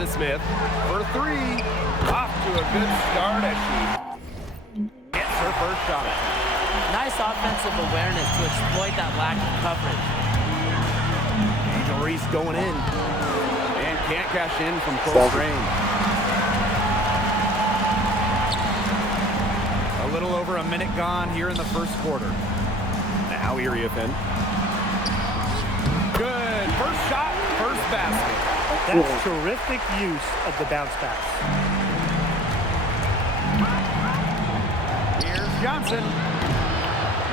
to Smith for three. Off to a good start as she gets her first shot. Nice offensive awareness to exploit that lack of coverage. Angel Reese going in. And can't cash in from close range. A little over a minute gone here in the first quarter. Now Iriafen. Good. First shot, first basket. That's terrific use of the bounce pass. Here's Johnson.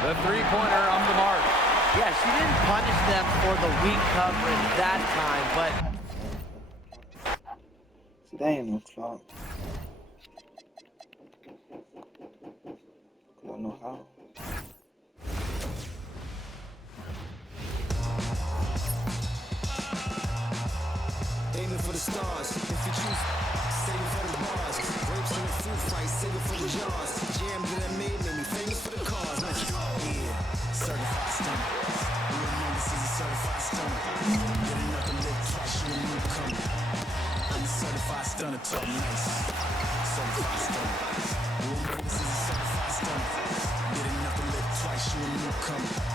The three-pointer on the mark. Yeah, she didn't punish them for the weak coverage that time, but... Damn, that's wrong. I don't know how. Aiming for the stars. If you choose, save it for the bars. Grapes in the fruit fight, save it for the jars. Jam that I made me famous for the cars. Yeah, certified stunner. You remember this is a certified stunner. Get enough to live twice, you a newcomer. I'm a certified stunner, talk nice. Certified stunner. You remember this is a certified stunner. Get enough to live twice, you a newcomer.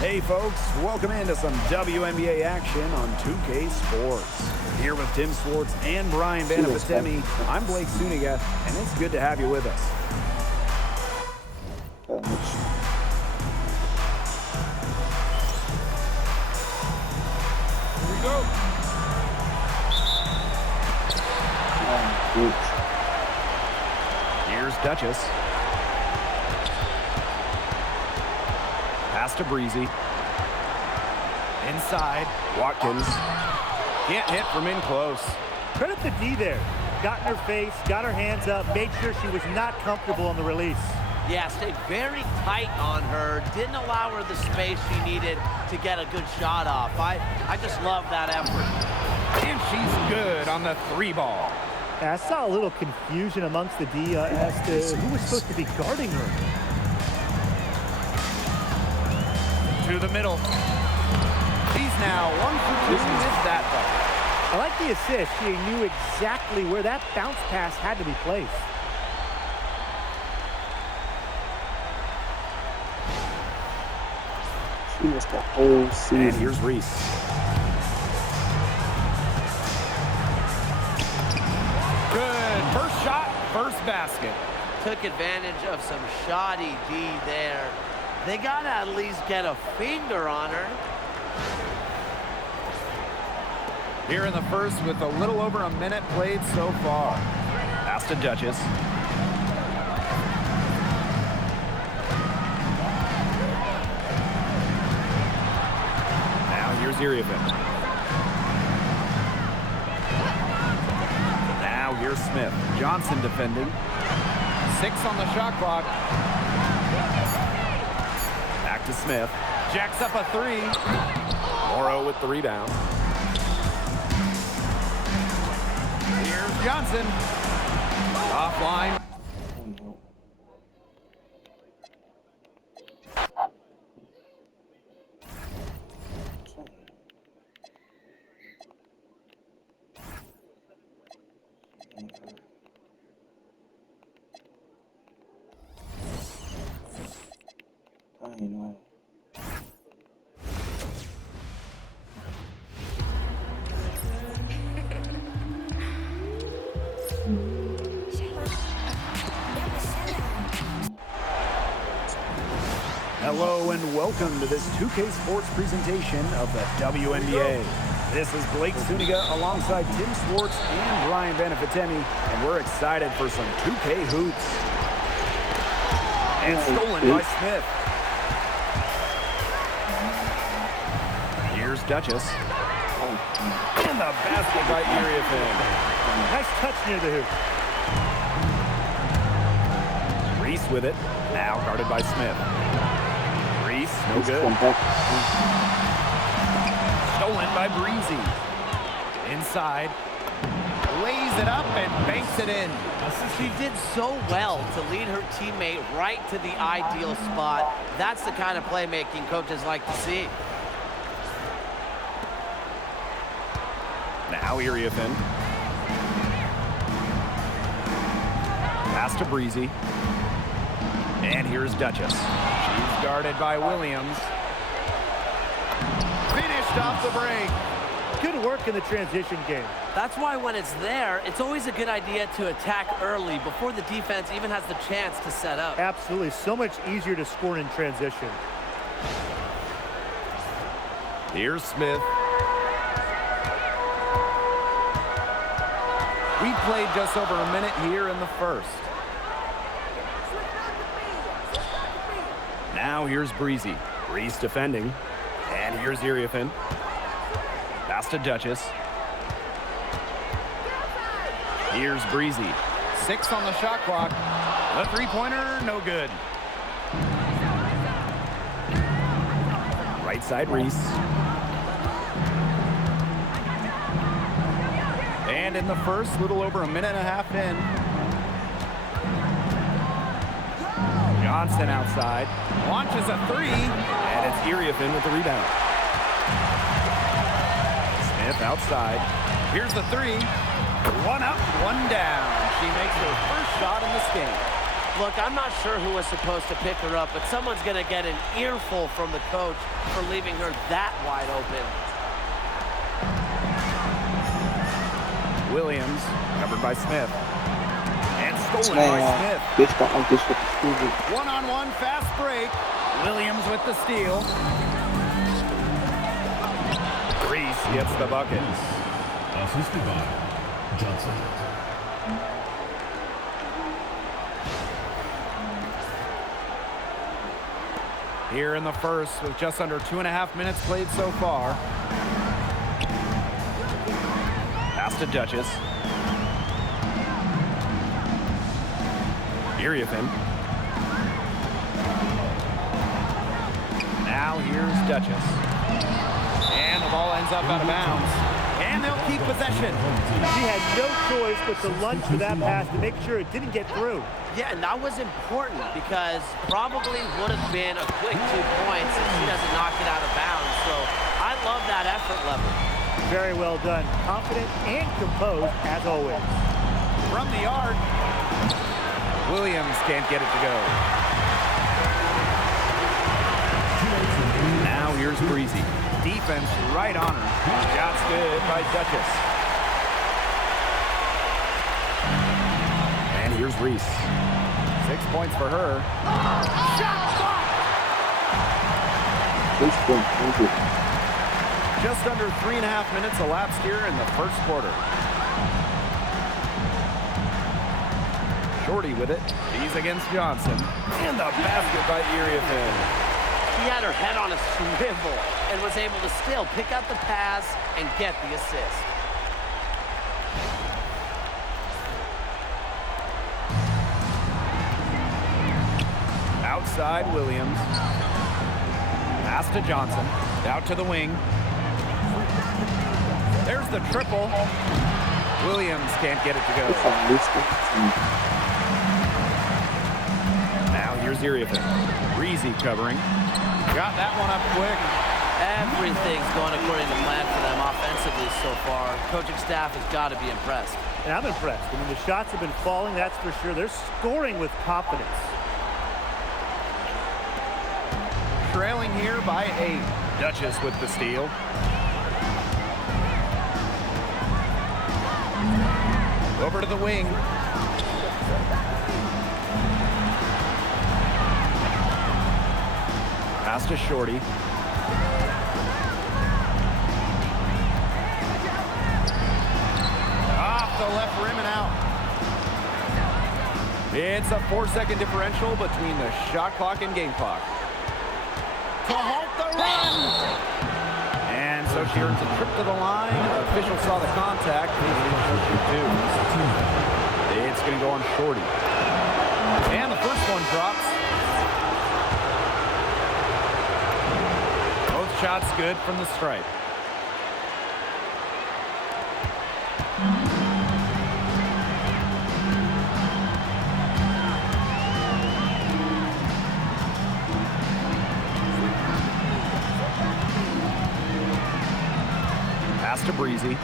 Hey folks, welcome into some WNBA action on 2K Sports. Here with Tim Swartz and Brian Banafitemi, I'm Blake Suniga, and it's good to have you with us. Here we go. Here's Duchess. Pass to Breezy. Inside, Watkins. Can't hit from in close. Credit the D there. Got in her face, got her hands up, made sure she was not comfortable on the release. Yeah, stayed very tight on her. Didn't allow her the space she needed to get a good shot off. I just love that effort. And she's good on the three ball. I saw a little confusion amongst the D as to who was supposed to be guarding her. To the middle. She's now 1 for 2 with that ball. I like the assist. She knew exactly where that bounce pass had to be placed. She missed the whole season. And here's Reese. Good. First shot, first basket. Took advantage of some shoddy D there. They got to at least get a finger on her. Here in the first with a little over a minute played so far. Pass to Duchess. Now here's Iriafen. Now here's Smith. Johnson defending. 6 on the shot clock. Back to Smith. Jacks up a 3. Morrow with the rebound. Here's Johnson. Offline. Hello and welcome to this 2K Sports presentation of the WNBA. This is Blake Suniga alongside Tim Swartz and Brian Banafitemi, and we're excited for some 2K hoops. And stolen by Smith. Here's Duchess. And the basket by Iriafen. Nice touch near the hoop. Reese with it. Now guarded by Smith. Reese, no good. Stolen by Breezy. Inside. lays it up and banks it in. She did so well to lead her teammate right to the ideal spot. That's the kind of playmaking coaches like to see. Now Iriefin. Pass to Breezy. And here's Duchess. She's guarded by Williams. Finished off the break. Good work in the transition game. That's why when it's there, it's always a good idea to attack early before the defense even has the chance to set up. Absolutely. So much easier to score in transition. Here's Smith. We played just over a minute here in the first. Now here's Breezy. Reese defending. And here's Iriefin. Pass to Duchess. Here's Breezy. 6 on the shot clock. The three-pointer, no good. Right side Reese. And in the first, little over a minute and a half in. Johnson outside. Launches a three. And it's Iriefin with the rebound. Smith outside. Here's the three. One up, one down. She makes her first shot in this game. Look, I'm not sure who was supposed to pick her up, but someone's going to get an earful from the coach for leaving her that wide open. Williams, covered by Smith. And stolen by Smith. Bitch got like this with the school. One-on-one fast break. Williams with the steal. Reese gets the bucket. Assisted by Johnson. Here in the first with just under 2.5 minutes played so far. Pass to Duchess. Iriefin. Now here's Duchess. And the ball ends up out of bounds. And they'll keep possession. She had no choice but to lunge for that pass to make sure it didn't get through. Yeah, and that was important because probably would have been a quick 2 points if she doesn't knock it out of bounds. So I love that effort level. Very well done. Confident and composed, as always. From the yard. Williams can't get it to go. Now here's Breezy. Defense right on her. Shots good by Duchess. And here's Reese. 6 points for her. Just under 3.5 minutes elapsed here in the first quarter. Shorty with it. He's against Johnson. And the basket by Iriefin. She had her head on a swivel and was able to still pick up the pass and get the assist. Outside Williams. Pass to Johnson. Out to the wing. There's the triple. Williams can't get it to go. Now here's Iriefin. Breezy covering. Got that one up quick. Everything's going according to plan for them offensively so far. Coaching staff has got to be impressed. And I'm impressed. I mean, the shots have been falling, that's for sure. They're scoring with confidence. Trailing here by 8. Duchess with the steal. Over to the wing. Pass to Shorty. Off the left rim and out. It's a 4-second differential between the shot clock and game clock. To halt the run. And so she earns a trip to the line. Officials saw the contact. It's going to go on Shorty. And the first one drops. Both shots good from the stripe. Breezy.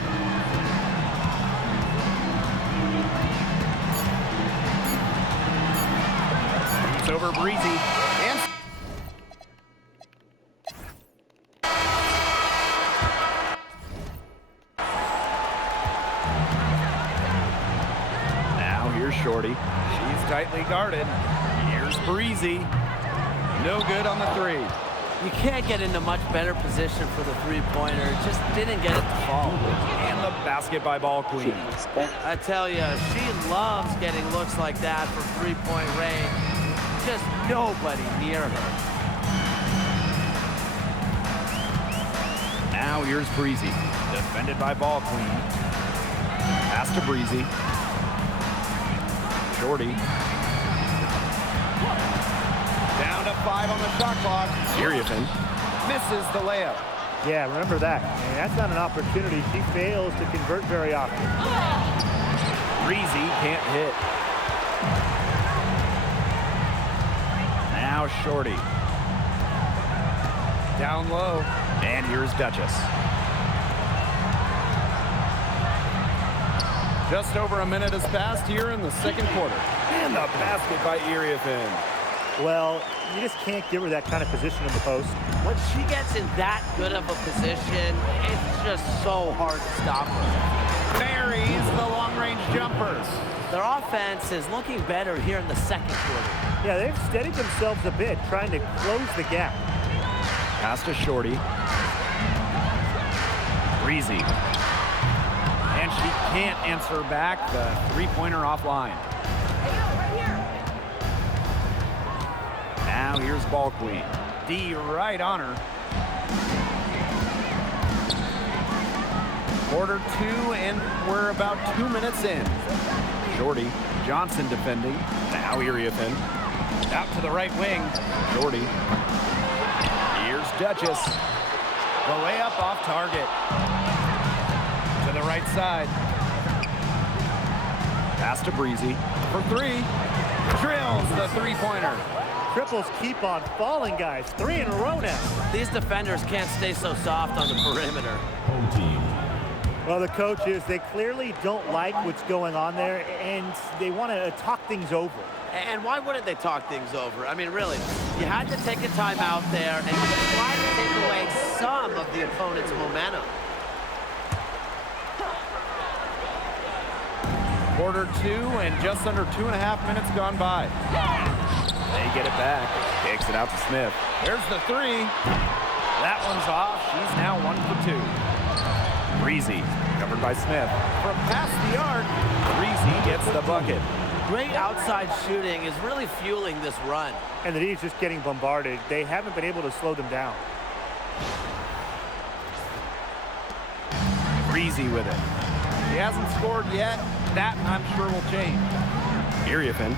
It's over Breezy. And now here's Shorty. She's tightly guarded. Here's Breezy. No good on the three. You can't get into much better position for the three-pointer. Just didn't get it to fall. And the basket by Ball Queen. I tell you, she loves getting looks like that from three-point range. Just nobody near her. Now here's Breezy. Defended by Ball Queen. Pass to Breezy. Shorty. Down to 5 on the shot clock. Iriafen misses the layup. Yeah, remember that. And that's not an opportunity. She fails to convert very often. Breezy can't hit. Now Shorty. Down low. And here's Duchess. Just over a minute has passed here in the second quarter. And the basket by Iriafen. Well, you just can't give her that kind of position in the post. When she gets in that good of a position, it's just so hard to stop her. Buries the long-range jumpers. Their offense is looking better here in the second quarter. Yeah, they've steadied themselves a bit, trying to close the gap. Pass to Shorty. Breezy. And she can't answer back. The three-pointer offline. Now here's Ball Queen. D right on her. Quarter 2, and we're about 2 minutes in. Shorty. Johnson defending. Now Iriafen. Out to the right wing. Shorty. Here's Duchess. The layup off target. To the right side. Pass to Breezy. For 3. Drills the three-pointer. Triples keep on falling, guys. 3 in a row now. These defenders can't stay so soft on the perimeter. Home team. Well, the coaches, they clearly don't like what's going on there, and they want to talk things over. And why wouldn't they talk things over? I mean, really, you had to take a time out there and try to take away some of the opponent's momentum. Quarter 2 and just under 2.5 minutes gone by. They get it back. Takes it out to Smith. There's the 3. That one's off. She's now 1 for 2. Breezy, covered by Smith. From past the arc, Breezy gets the bucket. Great outside shooting is really fueling this run. And the D's just getting bombarded. They haven't been able to slow them down. Breezy with it. She hasn't scored yet. That, I'm sure, will change. Iriafen.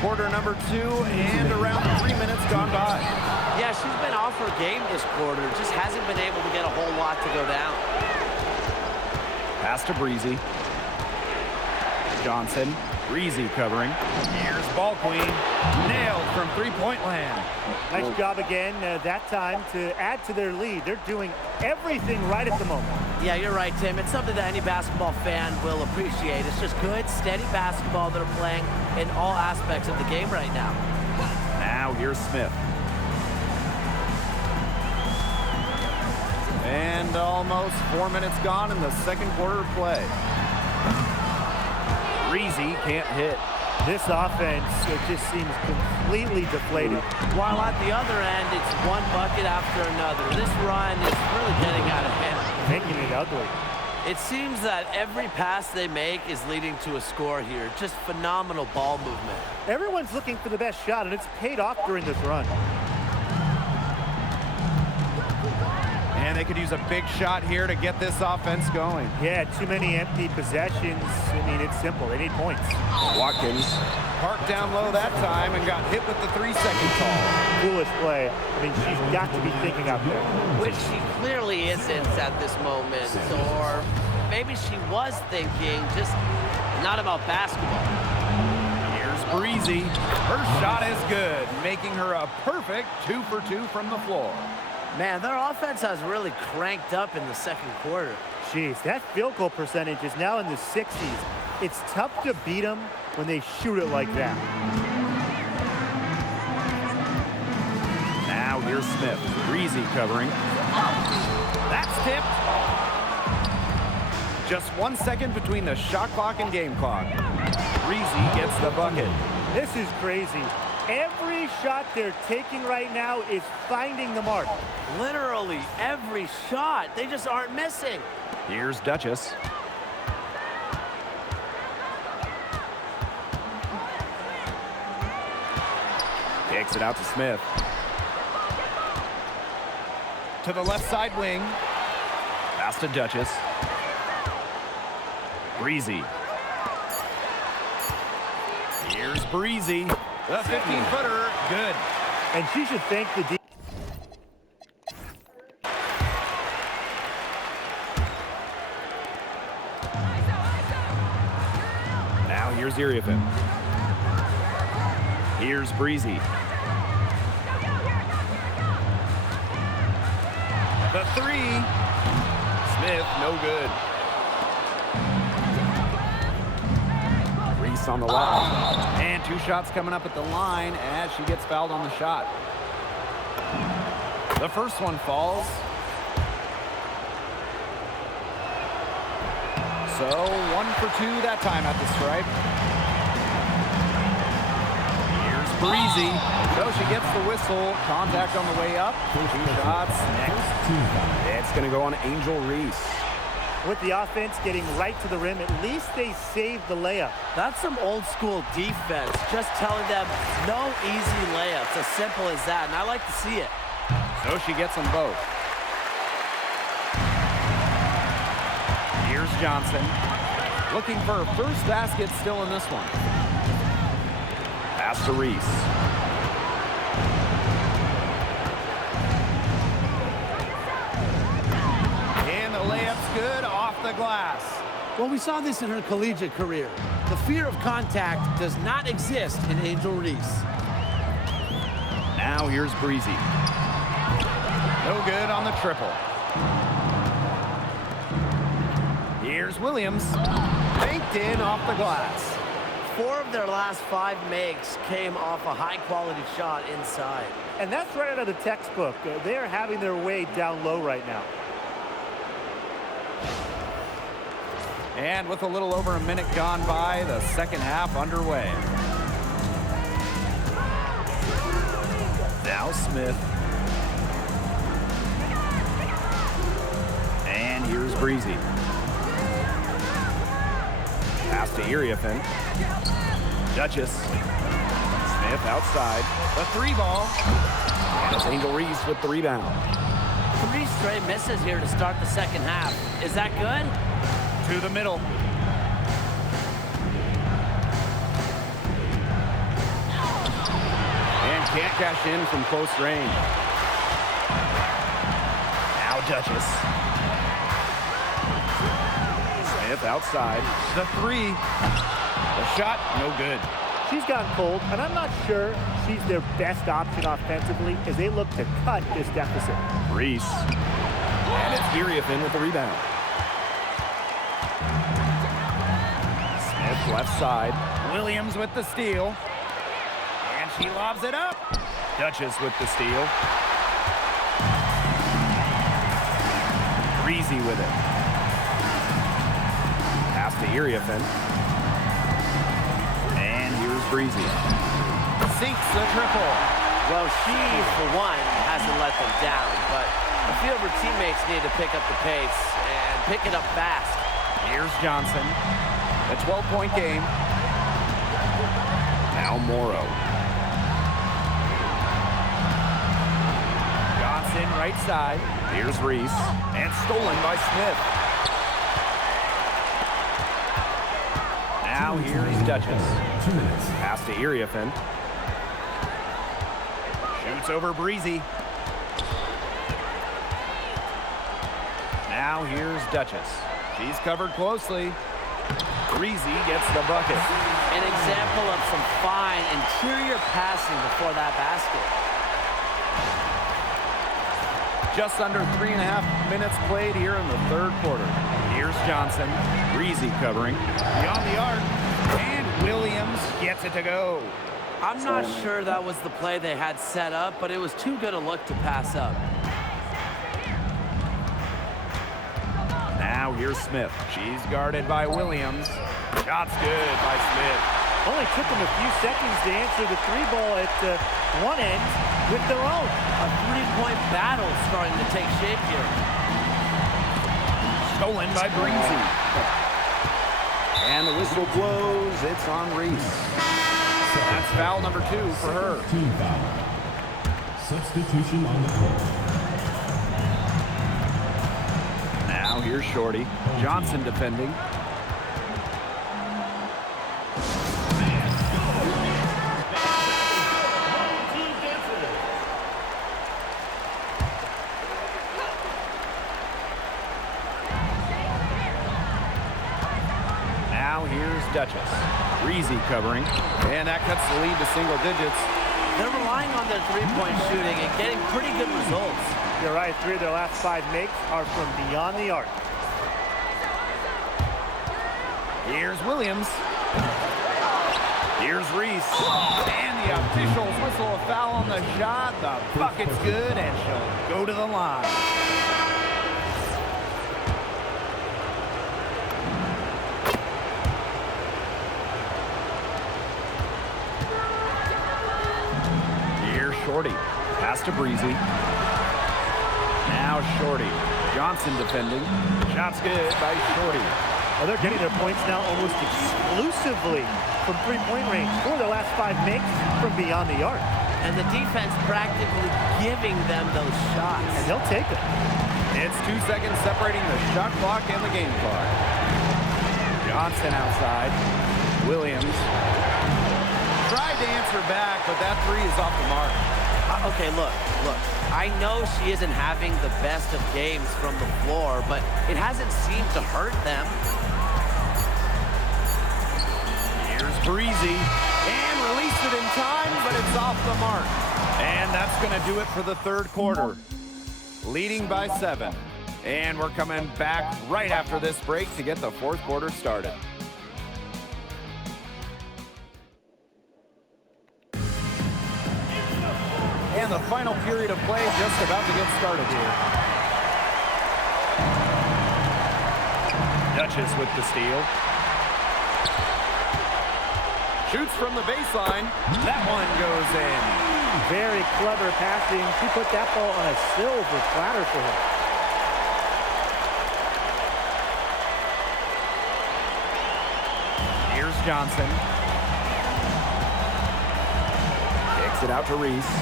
Quarter number 2 and around 3 minutes gone by. Yeah, she's been off her game this quarter. Just hasn't been able to get a whole lot to go down. Pass to Breezy. Johnson. Breezy covering. Here's Ball Queen. Nailed from three-point land. Nice job again that time to add to their lead. They're doing everything right at the moment. Yeah, you're right, Tim. It's something that any basketball fan will appreciate. It's just good, steady basketball they're playing in all aspects of the game right now. Now here's Smith. And almost 4 minutes gone in the second quarter of play. Breezy can't hit. This offense, it just seems completely deflated. While at the other end, it's one bucket after another. This run is really getting out of hand. Making it ugly. It seems that every pass they make is leading to a score here. Just phenomenal ball movement. Everyone's looking for the best shot, and it's paid off during this run. And they could use a big shot here to get this offense going. Yeah, too many empty possessions. I mean, it's simple. They need points. Watkins parked down low that time and got hit with the 3-second call. Foolish play. I mean, she's got to be thinking out there. Which she clearly isn't at this moment. Or maybe she was thinking, just not about basketball. Here's Breezy. Her shot is good, making her a perfect 2 for 2 from the floor. Man, their offense has really cranked up in the second quarter. Jeez, that field goal percentage is now in the 60s. It's tough to beat them when they shoot it like that. Now here's Smith. Breezy covering. That's tipped. Just 1 second between the shot clock and game clock. Breezy gets the bucket. This is crazy. Every shot they're taking right now is finding the mark. Literally every shot. They just aren't missing. Here's Duchess. Kicks it out to Smith. To the left side wing. Pass to Duchess. Breezy. Here's Breezy. The 15-footer, good. And she should thank the D. Now here's Iriafin. Here's Breezy. The three. Smith, no good. Reese on the left. And 2 shots coming up at the line as she gets fouled on the shot. The first one falls. So 1 for 2 that time at the stripe. Here's Breezy. So she gets the whistle. Contact on the way up. 2 shots next. It's going to go on Angel Reese. With the offense getting right to the rim, at least they saved the layup. That's some old school defense. Just telling them no easy layups. As simple as that. And I like to see it. So she gets them both. Here's Johnson. Looking for her first basket still in this one. Pass to Reese. And the layup's good off the glass. Well, we saw this in her collegiate career. The fear of contact does not exist in Angel Reese. Now here's Breezy. No good on the triple. Here's Williams. Banked in off the glass. 4 of their last 5 makes came off a high-quality shot inside. And that's right out of the textbook. They're having their way down low right now. And with a little over a minute gone by, the second half underway. Now Smith. And here's Breezy. Pass to Iriafin. Duchess. Smith outside. The 3 ball. And it's Angel Reese with the rebound. 3 straight misses here to start the second half. Is that good? To the middle. And can't cash in from close range. Now Duchess. Smith outside. The 3. The shot, no good. She's gotten cold, and I'm not sure she's their best option offensively as they look to cut this deficit. Reese. And it's Iriafin with the rebound. Smith left side. Williams with the steal. And she lobs it up. Duchess with the steal. Breezy with it. Pass to Iriafin. And here's Breezy. Sinks the triple. Well, she, for one, hasn't let them down, but a few of her teammates need to pick up the pace and pick it up fast. Here's Johnson. A 12-point game. Now Morrow. Johnson right side. Here's Reese. And stolen by Smith. Now here's Duchess. 2 minutes. Pass to Iriafin. Shoots over Breezy. Now here's Duchess. She's covered closely. Breezy gets the bucket. An example of some fine interior passing before that basket. Just under 3.5 minutes played here in the third quarter. Here's Johnson. Breezy covering. Beyond the arc. And Williams gets it to go. I'm not sure that was the play they had set up, but it was too good a look to pass up. Now here's Smith. She's guarded by Williams. Shot's good by Smith. Only took them a few seconds to answer the three ball at one end with their own. A three-point battle starting to take shape here. Stolen by Breezy. And the whistle blows. It's on Reese. That's foul number 2 for her. Team foul. Substitution on the court. Now here's Shorty. Johnson defending. Now here's Duchess. Breezy covering. And that cuts the lead to single digits. They're relying on their three-point shooting and getting pretty good results. You're right, 3 of their last 5 makes are from beyond the arc. Here's Williams. Here's Reese. And the officials whistle a foul on the shot. The bucket's good, and she'll go to the line. Here's Shorty. Pass to Breezy. Now Shorty. Johnson defending. Shot's good by Shorty. Well, they're getting their points now almost exclusively from three-point range. 4 of their last 5 makes from beyond the arc. And the defense practically giving them those shots. And they'll take them. It's 2 seconds separating the shot clock and the game clock. Johnson outside. Williams tried to answer back, but that 3 is off the mark. Okay, look. I know she isn't having the best of games from the floor, but it hasn't seemed to hurt them. Here's Breezy. And released it in time, but it's off the mark. And that's going to do it for the third quarter. Leading by 7. And we're coming back right after this break to get the fourth quarter started. And the final period of play just about to get started here. Duchess with the steal. Shoots from the baseline. That one goes in. Very clever passing. She put that ball on a silver platter for her. Here's Johnson. Kicks it out to Reese.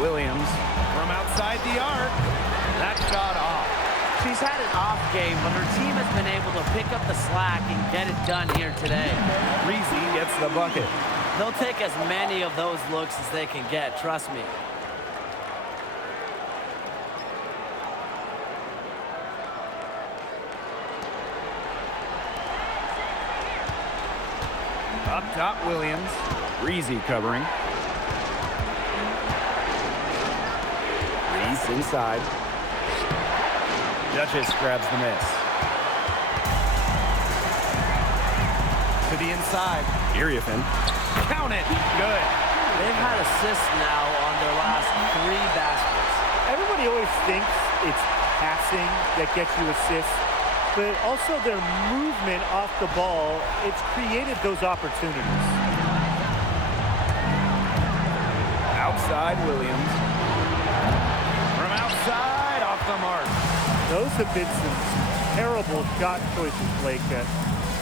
Williams From outside the arc. That shot off. She's had an off game, but her team has been able to pick up the slack and get it done here today. Breezy gets the bucket. They'll take as many of those looks as they can get, trust me. Up top, Williams. Breezy covering. Reese inside. Duchess grabs the miss. To the inside. Iriefin. Count it. Good. They've had assists now on their last 3 baskets. Everybody always thinks it's passing that gets you assists, but also their movement off the ball, it's created those opportunities. Outside Williams. From outside, off the mark. Those have been some terrible shot choices, Blake.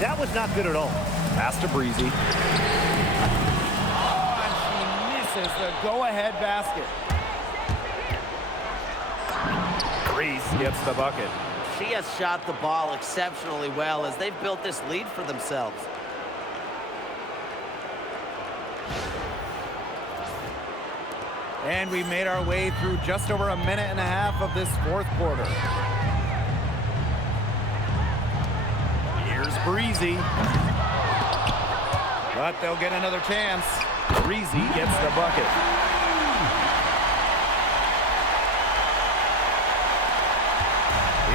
That was not good at all. Pass to Breezy. Oh, and she misses the go-ahead basket. Reese gets the bucket. She has shot the ball exceptionally well as they've built this lead for themselves. And we made our way through just over a minute and a half of this fourth quarter. Here's Breezy. But they'll get another chance. Breezy gets the bucket.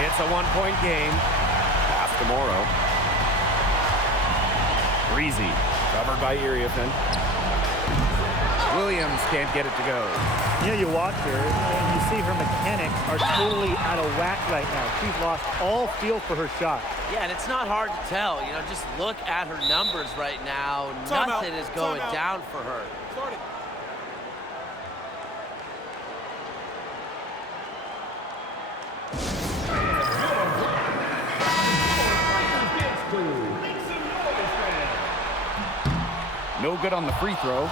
It's a one-point game. Pass to Morrow. Breezy, covered by Iriafen. Williams can't get it to go. You watch her, and you see her mechanics are totally out of whack right now. She's lost all feel for her shot. Yeah, and it's not hard to tell. Just look at her numbers right now. Nothing is going down for her. No good on the free throw.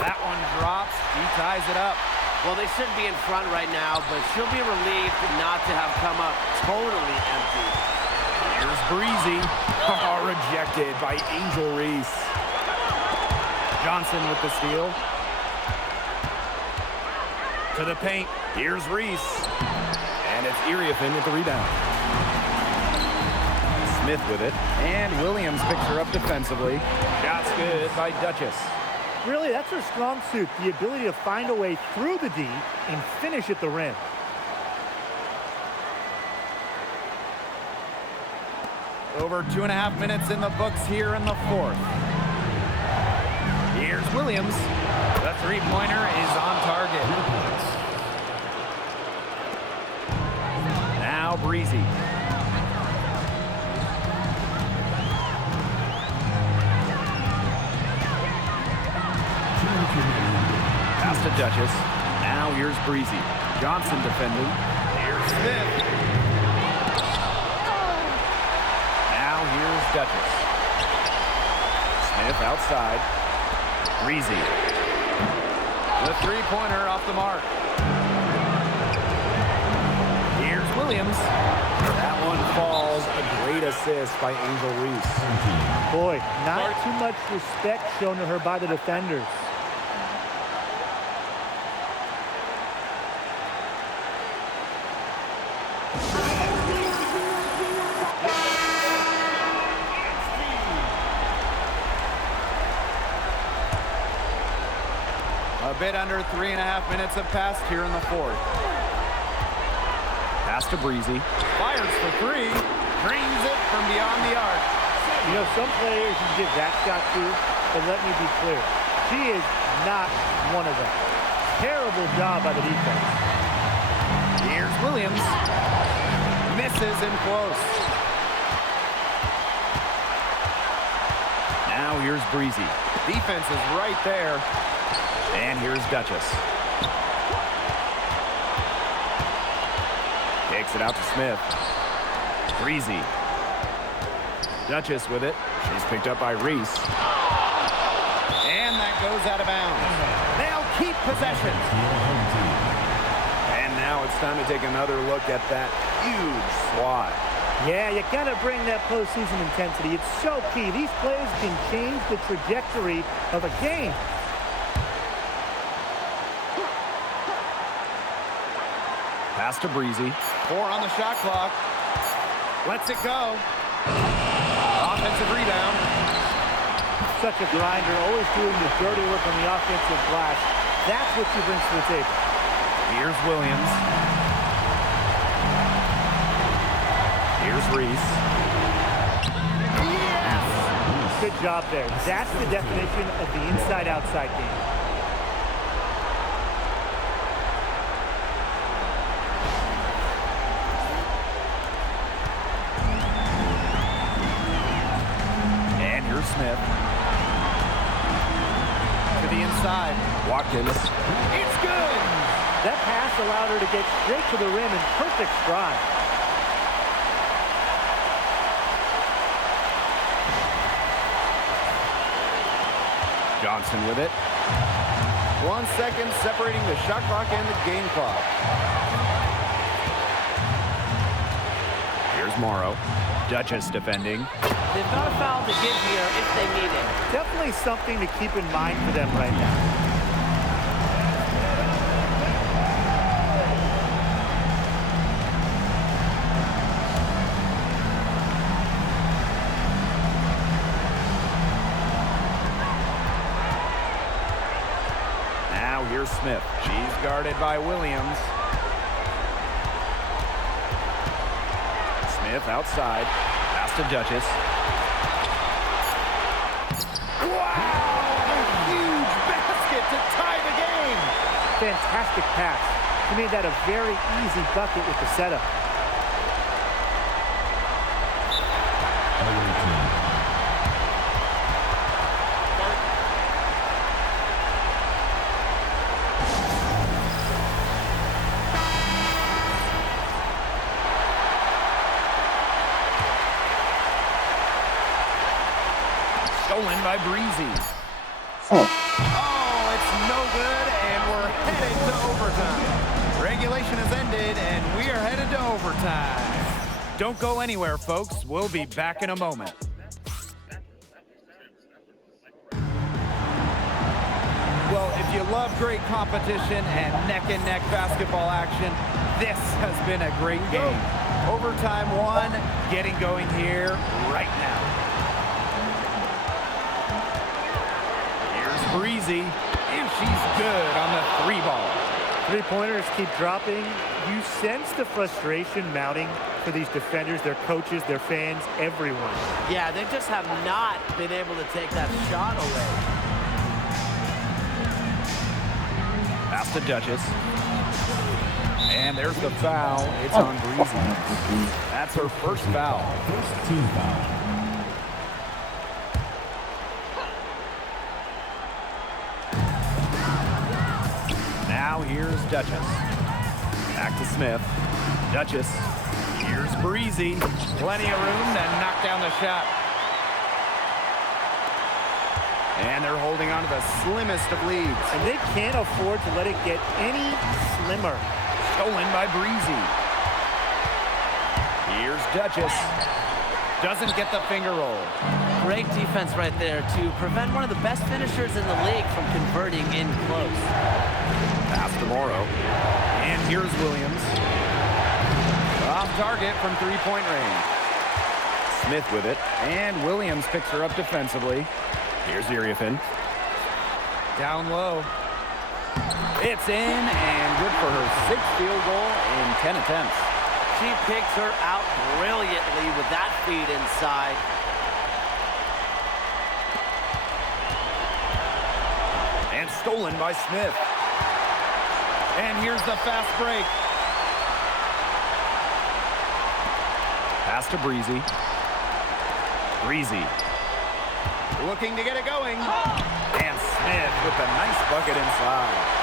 That one drops. He ties it up. Well, they should be in front right now, but she'll be relieved not to have come up totally empty. Here's Breezy. Rejected by Angel Reese. Johnson with the steal. To the paint. Here's Reese. And it's Iriafen with the rebound. Smith with it. And Williams picks her up defensively. Shot's good by Duchess. Really, that's her strong suit, the ability to find a way through the D and finish at the rim. Over 2.5 minutes in the books here in the fourth. Here's Williams. The three-pointer is on target. Now Breezy. Pass to Duchess. Now here's Breezy. Johnson defending. Here's Smith. Now here's Duchess. Smith outside. Breezy. The three-pointer off the mark. Here's Williams. That one falls. A great assist by Angel Reese. Boy, not too much respect shown to her by the defenders. A bit under 3.5 minutes have passed here in the fourth. Pass to Breezy. Fires for three. Drains it from beyond the arc. Some players you give that shot to, but let me be clear. She is not one of them. Terrible job by the defense. Here's Williams. Misses in close. Now here's Breezy. Defense is right there. And here's Duchess. Takes it out to Smith. Breezy. Duchess with it. She's picked up by Reese. And that goes out of bounds. They'll keep possession. And now it's time to take another look at that huge swat. Yeah, you got to bring that postseason intensity. It's so key. These players can change the trajectory of a game. Pass to Breezy. 4 on the shot clock. Lets it go. Offensive rebound. Such a grinder, always doing the dirty work on the offensive glass. That's what she brings to the table. Here's Williams. Here's Reese. Yes! Good job there. That's the definition of the inside-outside game. Smith. To the inside. Watkins. It's good! That pass allowed her to get straight to the rim in perfect stride. Johnson with it. 1 second separating the shot clock and the game clock. Here's Morrow. Duchess defending. They've got a foul to give here if they need it. Definitely something to keep in mind for them right now. Now here's Here's Smith. She's guarded by Williams. Smith outside. Pass to Duchess. Wow! A huge basket to tie the game. Fantastic pass. He made that a very easy bucket with the setup. Stolen by Breezy. Oh, it's no good, and we're headed to overtime. Regulation has ended, and we are headed to overtime. Don't go anywhere, folks. We'll be back in a moment. Well, if you love great competition and neck-and-neck basketball action, this has been a great game. Overtime 1, getting going here right now. Breezy, and she's good on the 3-ball. Three-pointers keep dropping. You sense the frustration mounting for these defenders, their coaches, their fans, everyone. Yeah, they just have not been able to take that shot away. Pass to Duchess. And there's the foul. It's on Breezy. That's her first foul. First team foul. Now here's Duchess. Back to Smith. Duchess. Here's Breezy. Plenty of room to knock down the shot. And they're holding on to the slimmest of leads. And they can't afford to let it get any slimmer. Stolen by Breezy. Here's Duchess. Doesn't get the finger roll. Great defense right there to prevent one of the best finishers in the league from converting in close. Pass to Morrow. And here's Williams. Off target from three-point range. Smith with it. And Williams picks her up defensively. Here's Iriafin. Down low. It's in and good for her 6th field goal in 10 attempts. She picks her out brilliantly with that feed inside. And stolen by Smith. And here's the fast break. Pass to Breezy. Breezy. Looking to get it going. And Smith with a nice bucket inside.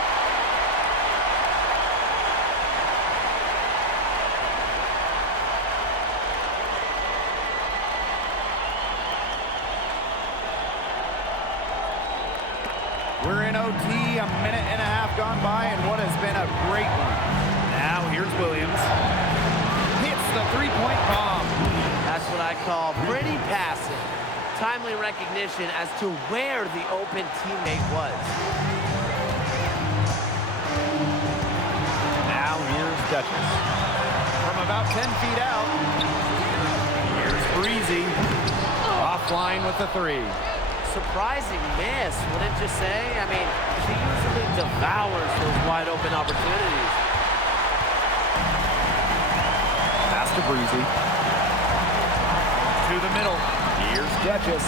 We're in OT, a minute and a half gone by, and what has been a great one. Now here's Williams. Hits the three-point bomb. That's what I call pretty passing. Timely recognition as to where the open teammate was. Now here's Duchess. From about 10 feet out. Here's Breezy. Offline with the 3. Surprising miss, wouldn't you say? I mean, she usually devours those wide open opportunities. Pass to Breezy. To the middle. Here's Duchess.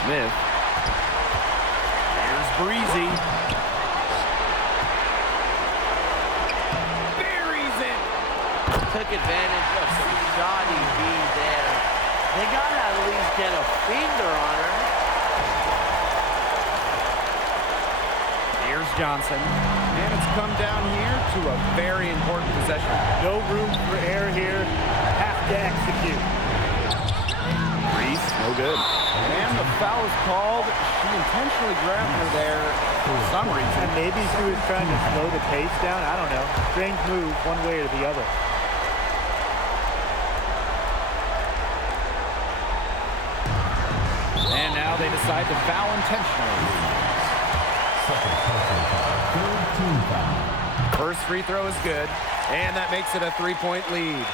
Smith. Here's Breezy. Buries it. Took advantage of some shoddy being there. They got to at least get a finger on her. Here's Johnson. And it's come down here to a very important possession. No room for error here. Have to execute. Reese, no good. And the foul is called. She intentionally grabbed her there for some reason. And maybe she was trying to slow the pace down. I don't know. Strange move one way or the other. And now they decide to foul intentionally. Second personal foul. Third team foul. First free throw is good, and that makes it a 3-point lead.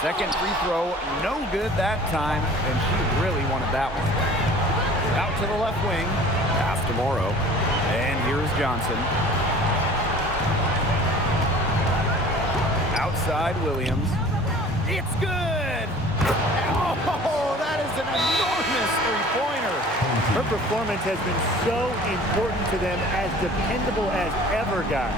Second free throw, no good that time, and she really wanted that one. Out to the left wing. Pass to Morrow. And here's Johnson. Outside Williams. It's good! Oh, that is an enormous three-pointer. Her performance has been so important to them, as dependable as ever, guys.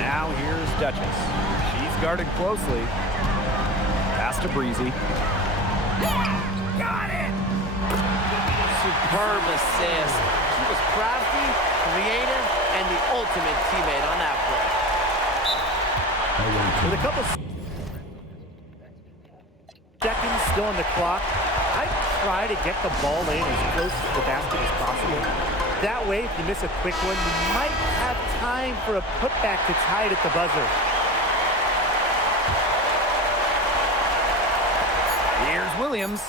Now here's Duchess. She's guarded closely. Pass to Breezy. Got it! Superb assist. She was crafty, creative, and the ultimate teammate on that play. With a couple seconds still on the clock, I try to get the ball in as close to the basket as possible. That way, if you miss a quick one, you might have time for a putback to tie it at the buzzer. Here's Williams.